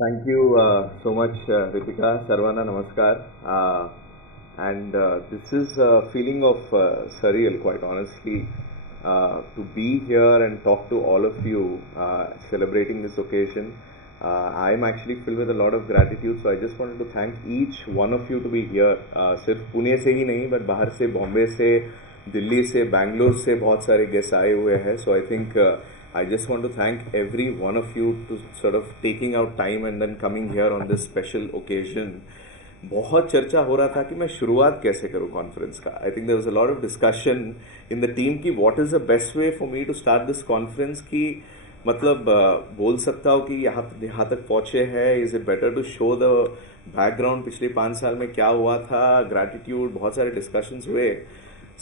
Thank you so much, Ritika. Sarvana, namaskar. And this is a feeling of surreal, quite honestly, to be here and talk to all of you celebrating this occasion. I'm actually filled with a lot of gratitude, so I just wanted to thank each one of you to be here. सिर्फ पुणे से ही नहीं, but बाहर से, बॉम्बे से, दिल्ली से, बैंगलोर से बहुत सारे गेस्ट आए हुए हैं. So I think I just want to thank every one of you to sort of taking out time and then coming here on this special occasion. बहुत चर्चा हो रहा था कि मैं शुरुआत कैसे करूं कॉन्फ्रेंस का. I think there was a lot of discussion in the team की what is the best way for me to start this conference की मतलब बोल सकता हूँ कि यहाँ तक पहुँचे हैं. Is it better to show the background पिछले 5 साल में क्या हुआ था, ग्रैटिट्यूड, बहुत सारे डिस्कशंस हुए.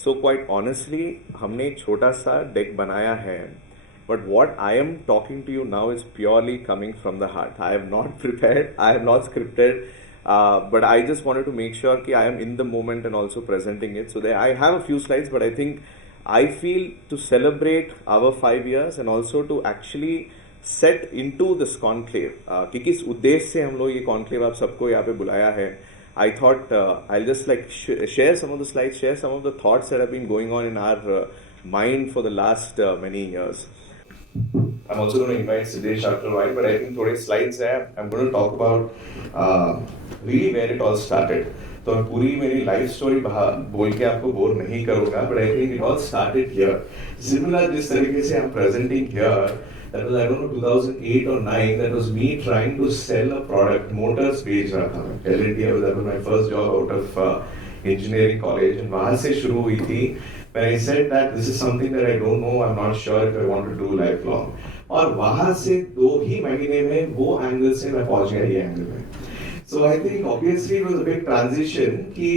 सो क्वाइट ऑनेस्टली हमने एक छोटा सा डेक बनाया है. But what I am talking to you now is purely coming from the heart. I have not prepared, I have not scripted, but I just wanted to make sure that I am in the moment and also presenting it. So there, I have a few slides, but I think I feel to celebrate our 5 years and also to actually set into this conclave. कि किस उद्देश्य से हम लोग ये conclave आप सबको यहाँ पे बुलाया है. I thought I'll just like share some of the slides, share some of the thoughts that have been going on in our mind for the last many years. I'm also going to invite Siddesh after a while, but I think today's slides है. I'm going to talk about really where it all started. तो मैं पूरी मेरी life story बोल के आपको bore नहीं करूँगा, but I think it all started here. Similar जिस तरीके से I'm presenting here, that was I don't know 2008 or 9. That was me trying to sell a product. Motors बेच रहा था मैं. L&T, that was my first job out of engineering college, and वहाँ से शुरू हुई थी. When I said that this is something that I don't know, I'm not sure if I want to do lifelong. और वहाँ से 2 ही महीने में वो एंगल से मैं पहुँच गया ये एंगल में. So I think obviously it was a big transition कि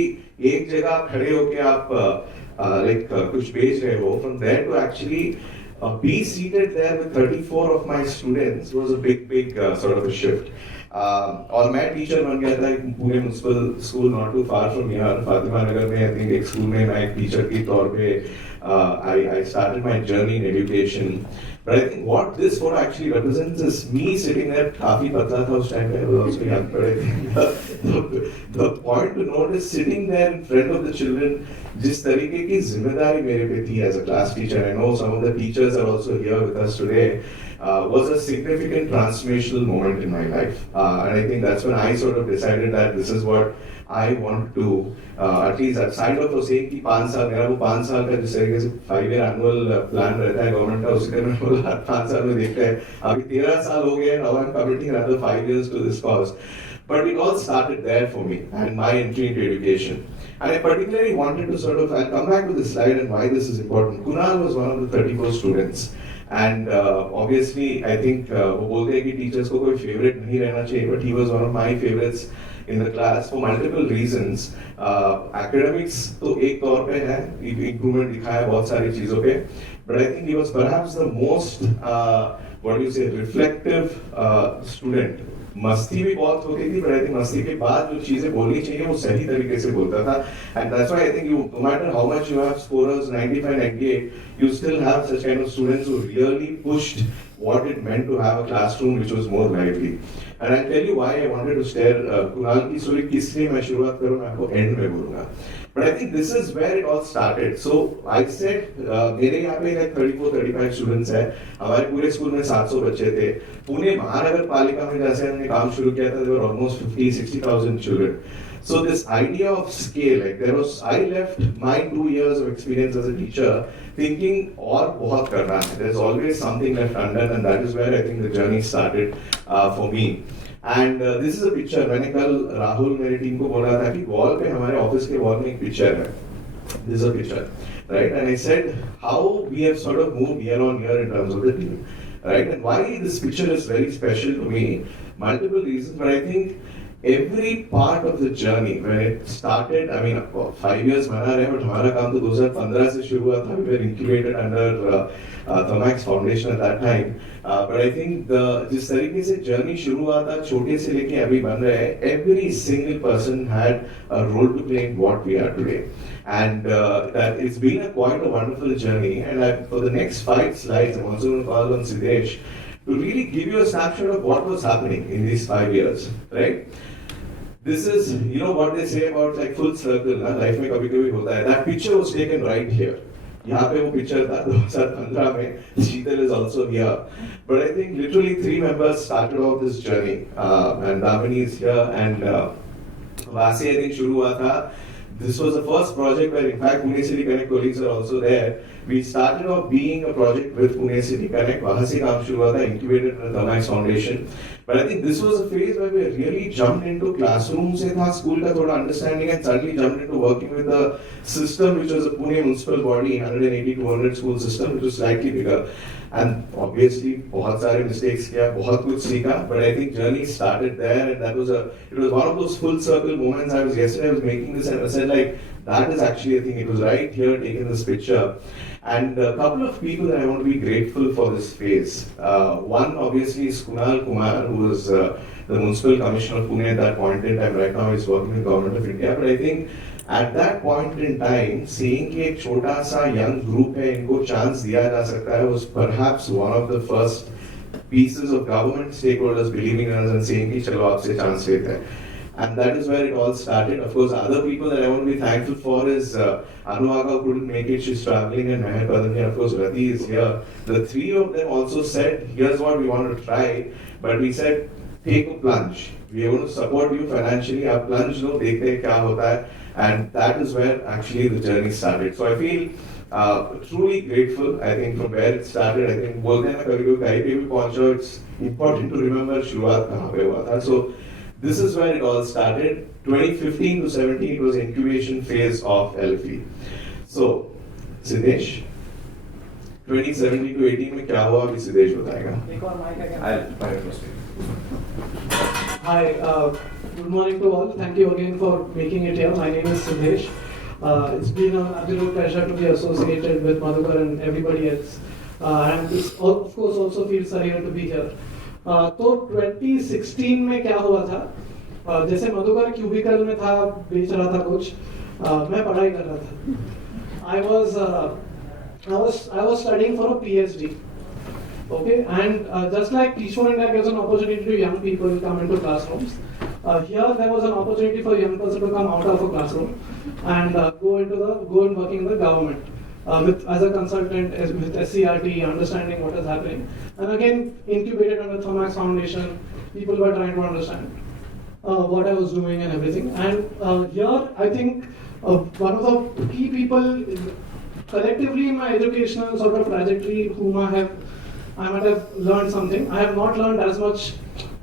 एक जगह आप खड़े होके आप कुछ बेच रहे हो, from there to actually be seated there with 34 of my students was a big sort of a shift. और मैं टीचर बन गया था Pune municipal school not too far from here, Fatima Nagar में. आई थिंक एक स्कूल में मैं एक टीचर के तौर पे I started my journey in education. But I think what this photo actually represents is me sitting there. काफी पतला था उस टाइम पे, also young, but I think the point to note is sitting there in front of the children. जिस तरीके की जिम्मेदारी मेरे पे थी as a class teacher. I know some of the teachers are also here with us today. Was a significant transformational moment in my life. And I think that's when I sort of decided that this is what I want to do. At least I've signed up for saying कि 5 साल, मेरा वो 5 साल का जिस तरीके से 5-year annual plan रहता है गवर्नमेंट का, उसी तरह मैं बोला 5 साल में देखते हैं. अभी 13 साल हो गए. Now I'm committing another 5 years to this cause. But it all started there for me and my entry into education. And I particularly wanted to sort of, I'll come back to this slide and why this is important. Kunal was one of the 34 students. And obviously, I think वो बोलते हैं कि teachers को कोई favourite नहीं रहना चाहिए, but he was one of my favorites in the class for multiple reasons. Academics तो एक तौर पे है, improvement दिखाया बहुत सारी चीजों पे, but I think he was perhaps the most what do you say, reflective student. मस्ती भी बहुत होती थी, but I think मस्ती के बाद जो चीजें बोलनी चाहिए वो सही तरीके से बोलता था. And that's why I think you, no matter how much you have scorers 95, 98, you still have such kind of students who really pushed what it meant to have a classroom which was more lively. And I'll tell you why I wanted to stare. Kunal की story किस लिए मैं शुरुआत करूँ, मैं आपको and में बोलूँगा. But I think this is where it all started. So I said, मेरे यहाँ पे like 34-35 students हैं. हमारे पूरे स्कूल में 700 बच्चे थे. पुणे महानगर पालिका में जैसे हमने काम शुरू किया था, there were almost 50-60,000 children. So this idea of scale, like I left my 2 years of experience as a teacher thinking और बहुत करना है. There's always something left undone, and that is where I think the journey started for me. And this is a picture. मैंने कल राहुल मेरी team को बोला था कि वॉल पे हमारे ऑफिस के वॉल में एक पिक्चर है. This is a picture, right? And I said how we have sort of moved year on year in terms of the team, right? And why this picture is very special to me. Multiple reasons, but I think every part of the journey when it started, I mean 5 years बना रहे हैं, but हमारा काम तो 2015 से शुरू हुआ था. We were incubated under Thermax Foundation at that time. But I think जिस तरीके से जर्नी शुरू हुआ था छोटे से लेके अभी बन रहे हैं, every single person had a role to play in what we are today. And that it's been quite a wonderful journey. And for the next 5 slides, I'm also going to call on Siddesh to really give you a snapshot of what was happening in these 5 years, right? This is, you know what they say about like full circle, na? Life में कभी कभी होता है. That picture was taken right here. यहाँ पे वो picture था 2015 में. Sheetal is also here. But I think literally 3 members started off this journey. And Damini is here and Vasi I think शुरू हुआ था. This was the first project where in fact Pune City Connect colleagues are also there. We started off being a project with Pune City Connect. वहाँ से काम शुरू हुआ था, incubated in the Thermax Foundation. But I think this was a phase where we really jumped into classroom से था school का थोड़ा understanding and suddenly jumped into working with a system which was a Pune municipal body, 180-200 school system, which was slightly bigger. And obviously बहुत सारे mistakes किया, बहुत कुछ सीखा. But I think journey started there, and it was one of those full circle moments. Yesterday I was making this and I said like, that is actually, I think it was right here taking this picture. And a couple of people that I want to be grateful for this phase. One obviously is Kunal Kumar, who was the Municipal Commissioner of Pune at that point in time. Right now he's working with the Government of India. But I think at that point in time, seeing कि एक छोटा सा young group है, इनको chance दिया जा सकता है, was perhaps one of the first pieces of government stakeholders believing in us and saying कि चलो आपसे chance लेते हैं. And that is where it all started. Of course, other people that I want to be thankful for is Anuaga who couldn't make it, she's traveling, and Meher Padani, of course, Rati is here. The 3 of them also said, here's what we want to try, but we said, take a plunge. We are going to support you financially, our plunge, no, dekhte hain kya hota hai. And that is where actually the journey started. So I feel truly grateful, I think, from where it started. I think, bolte hain na kabhi kabhi kahin pe bhi pahuncho, it's important to remember शुरुआत कहाँ पे हुआ था. So this is where it all started. 2015 to 17, it was incubation phase of LFE. So, Siddesh, 2017 to 18 में क्या हुआ अभी Siddesh बताएगा. एक और mic है क्या? Hi, good morning to all. Thank you again for making it here. My name is Siddesh. It's been an absolute pleasure to be associated with Madhukar and everybody else. And it's, of course, also feels surreal to be here. तो 2016 में क्या हुआ था, जैसे Madhukar cubicle में था, बेच रहा था कुछ, मैं पढ़ाई कर रहा था. I was studying for a PhD. Okay, and just like Teach For India gives an opportunity to young people to come into classrooms, here there was an opportunity for a young person to come out of a classroom and go and working in the government. As a consultant with SCRT, understanding what is happening. And again, incubated under Thermax Foundation, people were trying to understand what I was doing and everything. And here, I think one of the key people collectively in my educational sort of trajectory whom I might have learned something. I have not learned as much,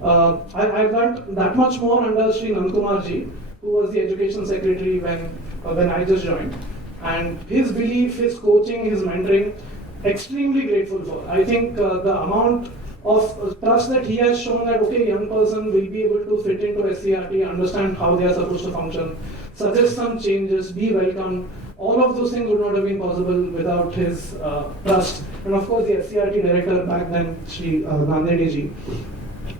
I've learned that much more under Sri Nandakumar ji, who was the education secretary when I just joined. And his belief, his coaching, his mentoring, extremely grateful for. I think the amount of trust that he has shown that, okay, young person will be able to fit into SCRT, understand how they are supposed to function, suggest some changes, be welcomed. All of those things would not have been possible without his trust. And of course, the SCRT director back then, Shri Nandedi ji,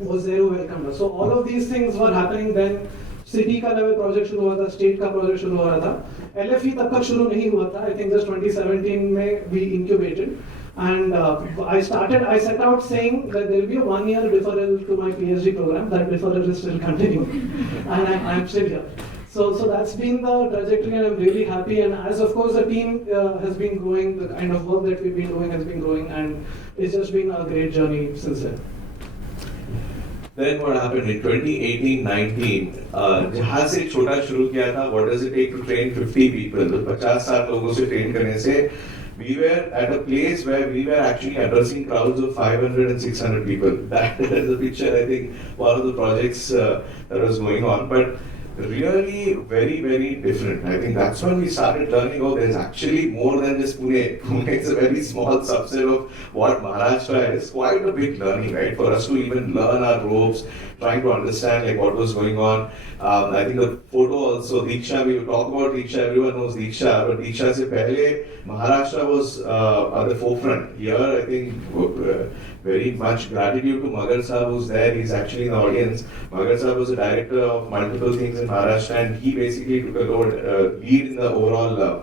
was there to welcome us. So all of these things were happening then. City का level project शुरू हुआ था, state का project शुरू हो रहा था. एलएफई तब तक शुरू नहीं हुआ था. आई थिंक जस्ट 2017 में we incubated and I set out saying that there will be a 1-year deferral to my PhD program. That deferral is still continuing and I'm still here. So that's been the trajectory and I'm really happy. And as of course the team has been growing, the kind of work that we've been doing has been growing, and it's just been a great journey since then. Then what happened in 2018-19? जहाँ से छोटा शुरू किया था, what does it take to train 50 people? 50-60 लोगों से train करने से, we were at a place where we were actually addressing crowds of 500 and 600 people. That is the picture, I think, one of the projects that was going on. But really very, very different. I think that's when we started learning, oh, there's actually more than just Pune. Pune is a very small subset of what Maharashtra is. Quite a big learning, right? For us to even learn our ropes, trying to understand like what was going on. I think the photo also, Diksha, we talk about Diksha, everyone knows Diksha, but Diksha se pehle, Maharashtra was at the forefront. Here, I think, very much gratitude to Magar Sahab who's there. He's actually in the audience. Magar Sahab was a director of multiple things in Maharashtra, and he basically took a lead in the overall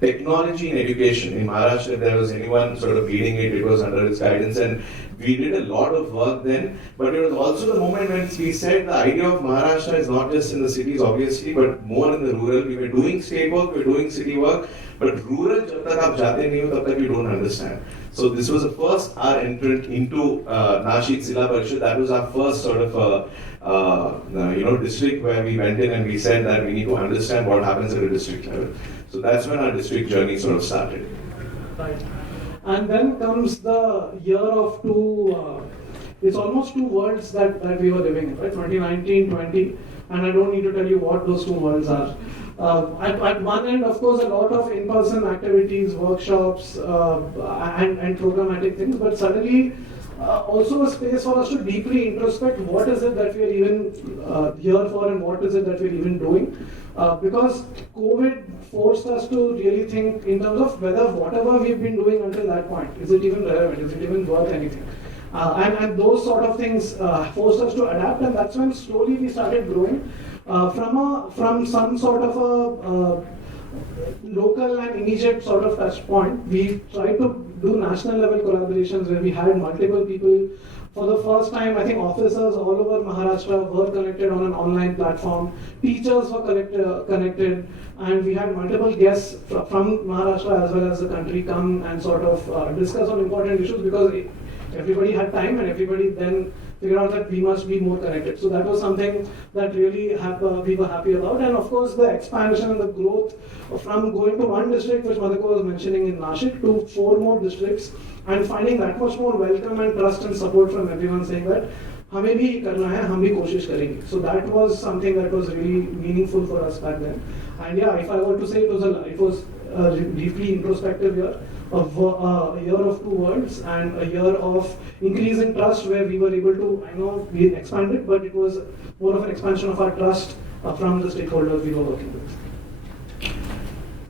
technology in education. In Maharashtra, if there was anyone sort of leading it, it was under his guidance. And We did a lot of work then, but it was also the moment when we said the idea of Maharashtra is not just in the cities, obviously, but more in the rural. We were doing state work, we were doing city work, but rural, jab tak aap jate nahi ho, tab tak you don't understand. So this was the first our entrant into Nashik Zilla Parishad. That was our first sort of district where we went in and we said that we need to understand what happens at a district level. So that's when our district journey sort of started. Right. And then comes the year of it's almost two worlds that we were living in, right? 2019, 20, and I don't need to tell you what those two worlds are. At one end, of course, a lot of in-person activities, workshops, and programmatic things, but suddenly also a space for us to deeply introspect what is it that we are even here for and what is it that we're even doing. Because COVID forced us to really think in terms of whether whatever we've been doing until that point, is it even relevant, is it even worth anything? And those sort of things forced us to adapt, and that's when slowly we started growing from some sort of a local and immediate sort of touch point. We tried to do national level collaborations where we had multiple people. For the first time, I think officers all over Maharashtra were connected on an online platform. Teachers were connected, and we had multiple guests from Maharashtra as well as the country come and sort of discuss on important issues, because everybody had time and everybody then figured out that we must be more connected. So that was something that really we were happy about. And of course, the expansion and the growth from going to one district, which Madhukar was mentioning in Nashik, to 4 more districts, and finding that much more welcome and trust and support from everyone saying that हमें भी करना है, हम भी कोशिश करेंगे. So that was something that was really meaningful for us back then. And yeah, if I were to say it was a deeply introspective year, a year of 2 worlds, and a year of increasing trust where we were able to, I know we expanded, but it was more of an expansion of our trust from the stakeholders we were working with.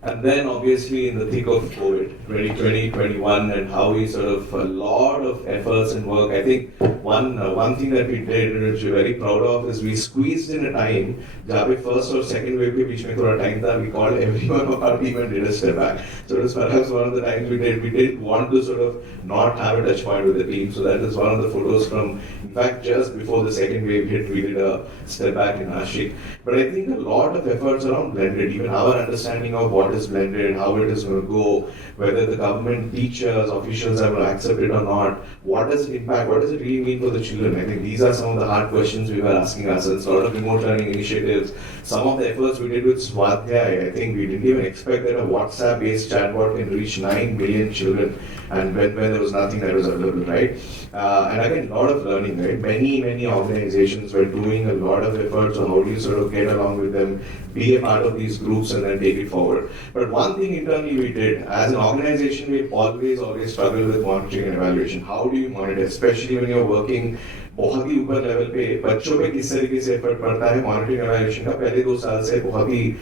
And then obviously in the thick of COVID, 2020, 21, and how we sort of, a lot of efforts and work. I think one thing that we did, which we're very proud of, is we squeezed in a time, जहाँ पे first or second wave के बीच में थोड़ा time था, we called everyone of our team and did a step back. So it was perhaps one of the times we did want to sort of not have a touch point with the team. So that is one of the photos from, in fact, just before the second wave hit, we did a step back in Nashik. But I think a lot of efforts around blended, even our understanding of what is blended, how it is going to go, whether the government, teachers, officials are going to accept it or not, what does it impact, what does it really mean for the children? I think these are some of the hard questions we were asking ourselves. A lot of remote learning initiatives, some of the efforts we did with Swadhyay, I think we didn't even expect that a WhatsApp-based chatbot can reach 9 million children, and when there was nothing that was available, right? And again, a lot of learning, right? Many organizations were doing a lot of efforts on how do you sort of get along with them, be a part of these groups and then take it forward. But one thing internally we did, as an organization, we always struggle with monitoring and evaluation. How do you monitor, especially when you're working बहुत ही ऊपर level पे, बच्चों पे किस तरीके से effort पड़ता है मॉनिटरिंग एवैल्यूएशन का पहले 2 साल से बहुत ही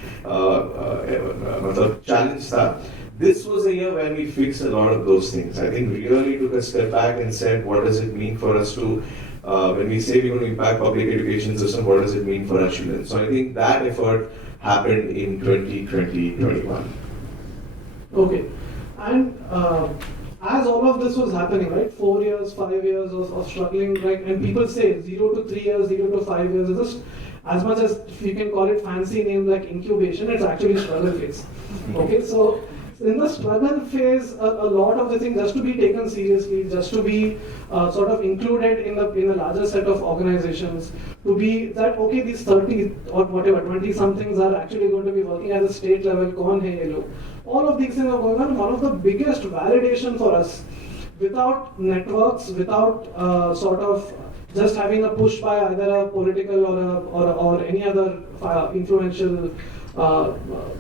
मतलब चैलेंज था. This was a year when we fixed a lot of those things. I think we really took a step back and said, what does it mean for us to, when we say we're going to impact public education system, what does it mean for our children? So I think that effort happened in 2020-21. Okay. And as all of this was happening, right, 4 years, 5 years of struggling, right, and people say 0 to 3 years, 0 to 5 years is just, as much as you can call it fancy names like incubation, it's actually struggle phase. Okay, so in the struggle phase, a lot of the things just to be taken seriously, just to be sort of included in a larger set of organizations, to be that, okay, these 30 or whatever, 20 somethings are actually going to be working at the state level, kaun hai ye log? All of these things are going on. One of the biggest validation for us, without networks, without sort of just having a push by either a political or any other influential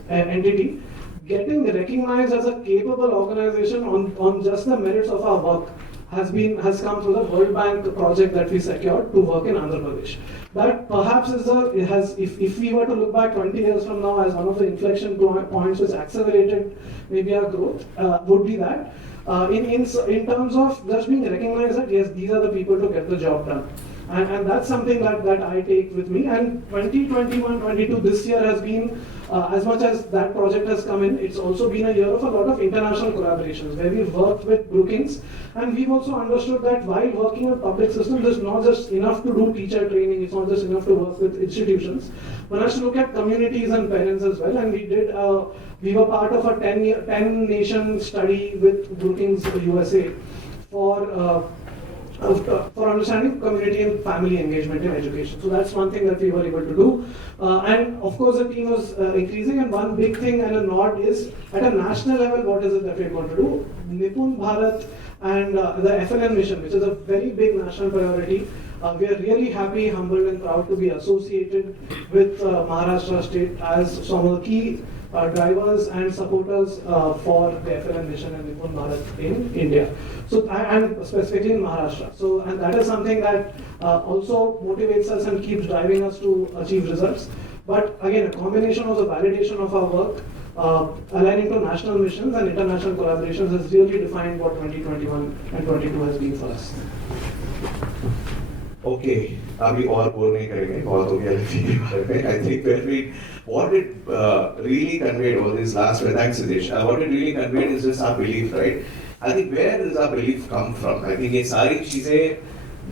entity, getting recognized as a capable organization on just the merits of our work has come through the World Bank project that we secured to work in Andhra Pradesh. That perhaps if we were to look back 20 years from now as one of the inflection points which accelerated maybe our growth, would be that. In terms of just being recognized that yes, these are the people to get the job done. And that's something that I take with me. And 2021, 22, this year has been, as much as that project has come in, it's also been a year of a lot of international collaborations where we've worked with Brookings, and we've also understood that while working with public systems, it's not just enough to do teacher training, it's not just enough to work with institutions. One has to look at communities and parents as well, and we were part of a 10-nation study with Brookings USA for understanding community and family engagement in education. So that's one thing that we were able to do. And of course the team was increasing, and one big thing and a nod is, at a national level, what is it that we're going to do? Nipun Bharat and the FLN mission, which is a very big national priority. We are really happy, humbled and proud to be associated with Maharashtra state as some of the key drivers and supporters for the FLN mission and Nipun Bharat in India. So, and specifically in Maharashtra. So, and that is something that also motivates us and keeps driving us to achieve results. But again, a combination of the validation of our work, aligning to national missions and international collaborations has really defined what 2021 and 22 has been for us. Okay, अभी और बोल नहीं करेंगे, बहुत हो गया लेकिन के बारे में. I think what it really conveyed over this last, thanks Siddesh, what it really conveyed is just our belief, right? I think where does our belief come from? I think ये सारी चीजें,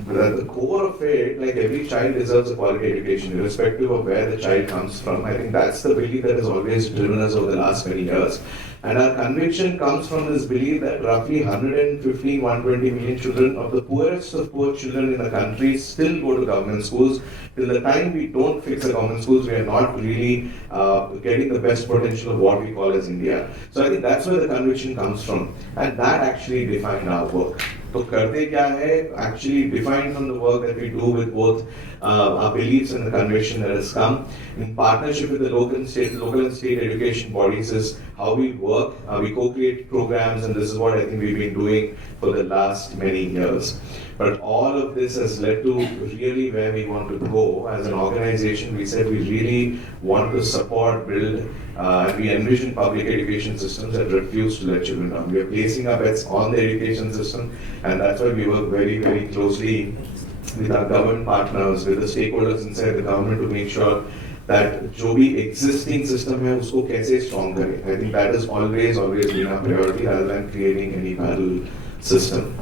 the core of it, like every child deserves a quality education, irrespective of where the child comes from. I think that's the belief that has always driven us over the last many years. And our conviction comes from this belief that roughly 115, 120 million children of the poorest of poor children in the country still go to government schools. Till the time we don't fix the government schools, we are not really getting the best potential of what we call as India. So I think that's where the conviction comes from. And that actually defined our work. तो करते क्या है, actually defined from the work that we do with both our beliefs and the conviction that has come in partnership with the local and state education bodies is how we work. We co-create programs, and this is what I think we've been doing for the last many years. But all of this has led to really where we want to go as an organization. We said we really want to support, build, and we envision public education systems that refuse to let children down. We are placing our bets on the education system, and that's why we work very, very closely with our government partners, with the stakeholders inside the government to make sure that जो भी existing system है उसको कैसे strong करें. I think that has always been our priority rather than creating any parallel system.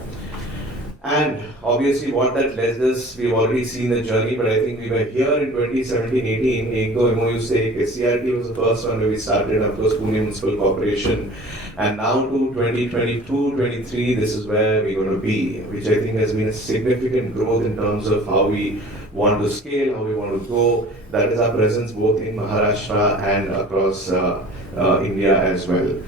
And obviously what that led us, we've already seen the journey, but I think we were here in 2017-18, एक दो MOUs थे, SCRT was the first one where we started, of course Pune Municipal Corporation, and now to 2022-23, this is where we're going to be, which I think has been a significant growth in terms of how we want to scale, how we want to go. That is our presence both in Maharashtra and across India as well.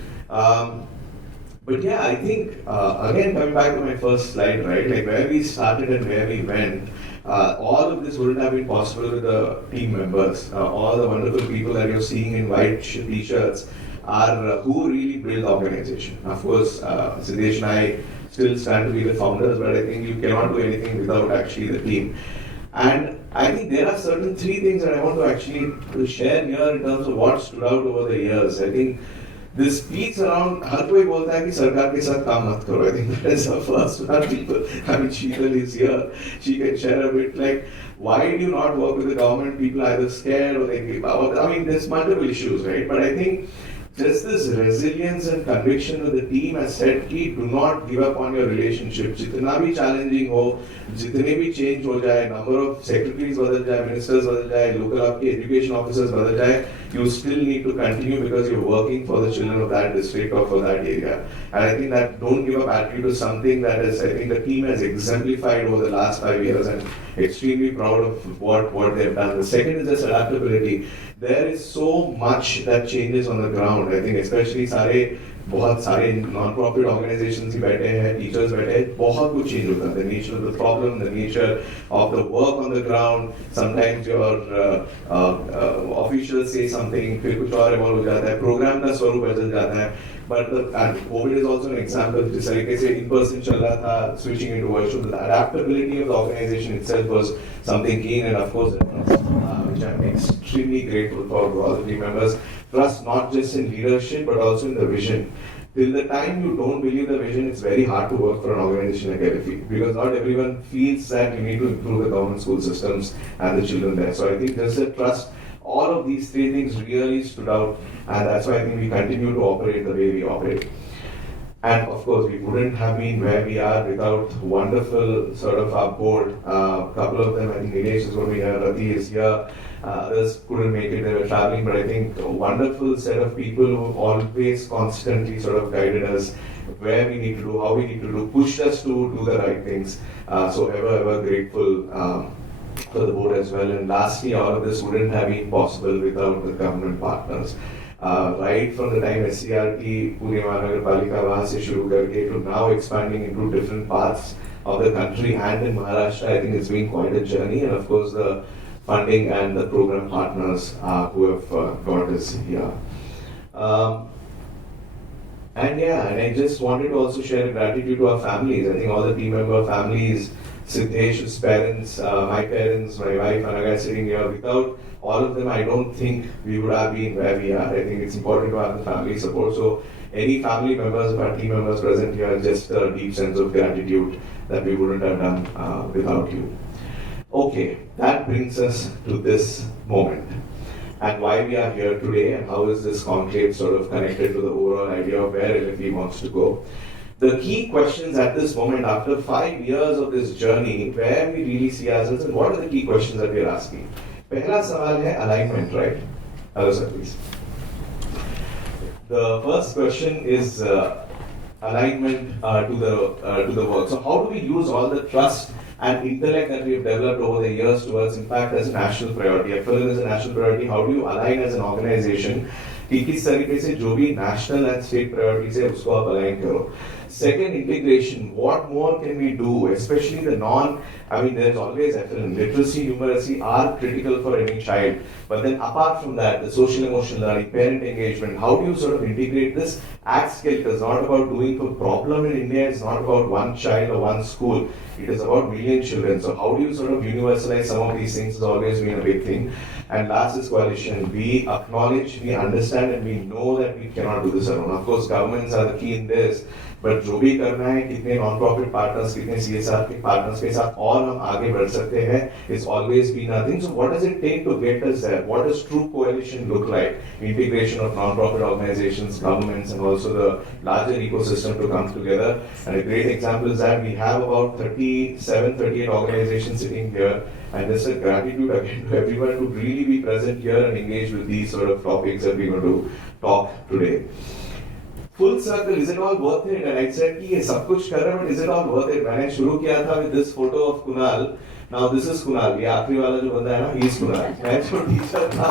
But yeah, I think, again, coming back to my first slide, right, like where we started and where we went, all of this wouldn't have been possible with the team members. All the wonderful people that you're seeing in white t-shirts are who really build the organization. Of course, Siddesh and I still stand to be the founders, but I think you cannot do anything without actually the team. And I think there are certain three things that I want to actually share here in terms of what stood out over the years. I think this speaks around, हर कोई बोलता है कि सरकार के साथ काम मत करो. I think that is the first one. People, I mean, Sheetal is here. She can share a bit like, why do you not work with the government? People are either scared or they give out. I mean, there's multiple issues, right? But I think just this resilience and conviction with the team has said कि do not give up on your relationship. जितना भी challenging हो, जितने भी change हो जाए, number of secretaries बदल जाए, ministers बदल जाए, local आपके education officers बदल जाए, you still need to continue because you're working for the children of that district or for that area. And I think that don't give up attitude is something that is, I think the team has exemplified over the last 5 years, and extremely proud of what they've done. The second is just adaptability. There is so much that changes on the ground. I think especially बहुत सारे non-profit organizations ही बैठे हैं, teachers बैठे हैं, बहुत कुछ change होता है. The nature of the problem, the nature of the work on the ground. Sometimes your officials say something, फिर कुछ और evolve हो जाता है. Program का स्वरूप बदल जाता है. But COVID is also an example. जिस तरीके से in-person चल रहा था, switching into virtual, the adaptability of the organization itself was something keen, and of course, which I'm extremely grateful for all the team members. Trust not just in leadership, but also in the vision. till the time you don't believe the vision, it's very hard to work for an organization like LFE, because not everyone feels that you need to improve the government school systems and the children there. So I think there's a trust. All of these three things really stood out, and that's why I think we continue to operate the way we operate. And of course, we wouldn't have been where we are without wonderful sort of our board. A couple of them, I think Nilesh is going to be here, Rati is here. Others couldn't make it, they were traveling, but I think a wonderful set of people who always constantly sort of guided us where we need to do, how we need to do, pushed us to do the right things. So ever grateful for the board as well. And lastly, all of this wouldn't have been possible without the government partners. Right from the time SCRT, Pune Mahanagarpalika, वहाँ से शुरू करके to now expanding into different parts of the country and in Maharashtra, I think it's been quite a journey. And of course, the funding and the program partners who have got us here. And I just wanted to also share gratitude to our families. I think all the team member families, Siddesh's parents, my parents, my wife, Anaga sitting here. Without all of them, I don't think we would have been where we are. I think it's important to have the family support. So any family members of our team members present here, just a deep sense of gratitude that we wouldn't have done without you. Okay, that brings us to this moment and why we are here today and how is this conclave sort of connected to the overall idea of where LFE wants to go. The key questions at this moment, after 5 years of this journey, where we really see ourselves and what are the key questions that we are asking? Pehla sawal hai alignment, right? Hello sir, please. The first question is alignment to the work. So how do we use all the trust and intellect that we have developed over the years towards impact as a national priority? FLN is a national priority. How do you align as an organization कि किस तरीके से जो भी national and state priorities है उसको आप align करो. Second, integration. What more can we do, especially the there's always FLN. Literacy, numeracy are critical for any child. But then apart from that, the social emotional learning, parent engagement, how do you sort of integrate this at scale? It is not about doing a problem in India, it's not about one child or one school. It is about million children. So how do you sort of universalize some of these things has always been a big thing. And last is coalition. We acknowledge, we understand and we know that we cannot do this alone. Of course, governments are the key in this. But जो भी करना है कितने non profit partners कितने CSR के partners के साथ और हम आगे बढ़ सकते हैं is always been a thing. So what does it take to get us there? What does true coalition look like? Integration of non profit organisations, governments and also the larger ecosystem to come together. And a great example is that we have about 38 organizations sitting here, and there's a gratitude again to everyone to really be present here and engage with these sort of topics that we're going to talk today. Full circle, is it all worth it? And I said कि ये सब कुछ कर रहे हैं, but is it all worth it? मैंने शुरू किया था with this photo of Kunal. Now this is Kunal. ये आखिरी वाला जो बंदा है ना, he is Kunal. मैं जो teacher था,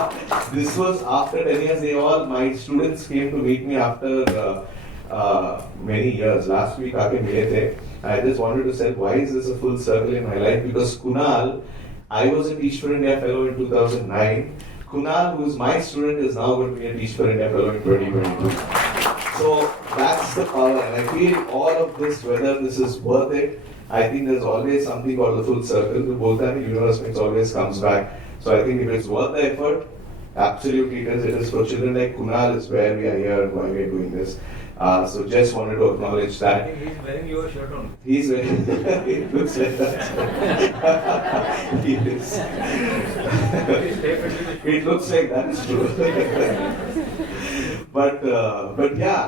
this was after 10 years. My students came to meet me after many years. Last week आके मिले थे. I just wanted to say why is this a full circle in my life? Because Kunal, I was a Teach for India fellow in 2009. Kunal, who is my student, is now going to be a Teach for India fellow in 2022. So that's the power, and I feel all of this, whether this is worth it, I think there's always something called the full circle. The Boltan universe mix always comes back. So I think if it's worth the effort, absolutely it is. It is for children like Kunal is where we are here and why we are doing this. So just wanted to acknowledge that. I think he's wearing your shirt on. He's wearing. It looks like that. He is. It looks like that is true. But yeah.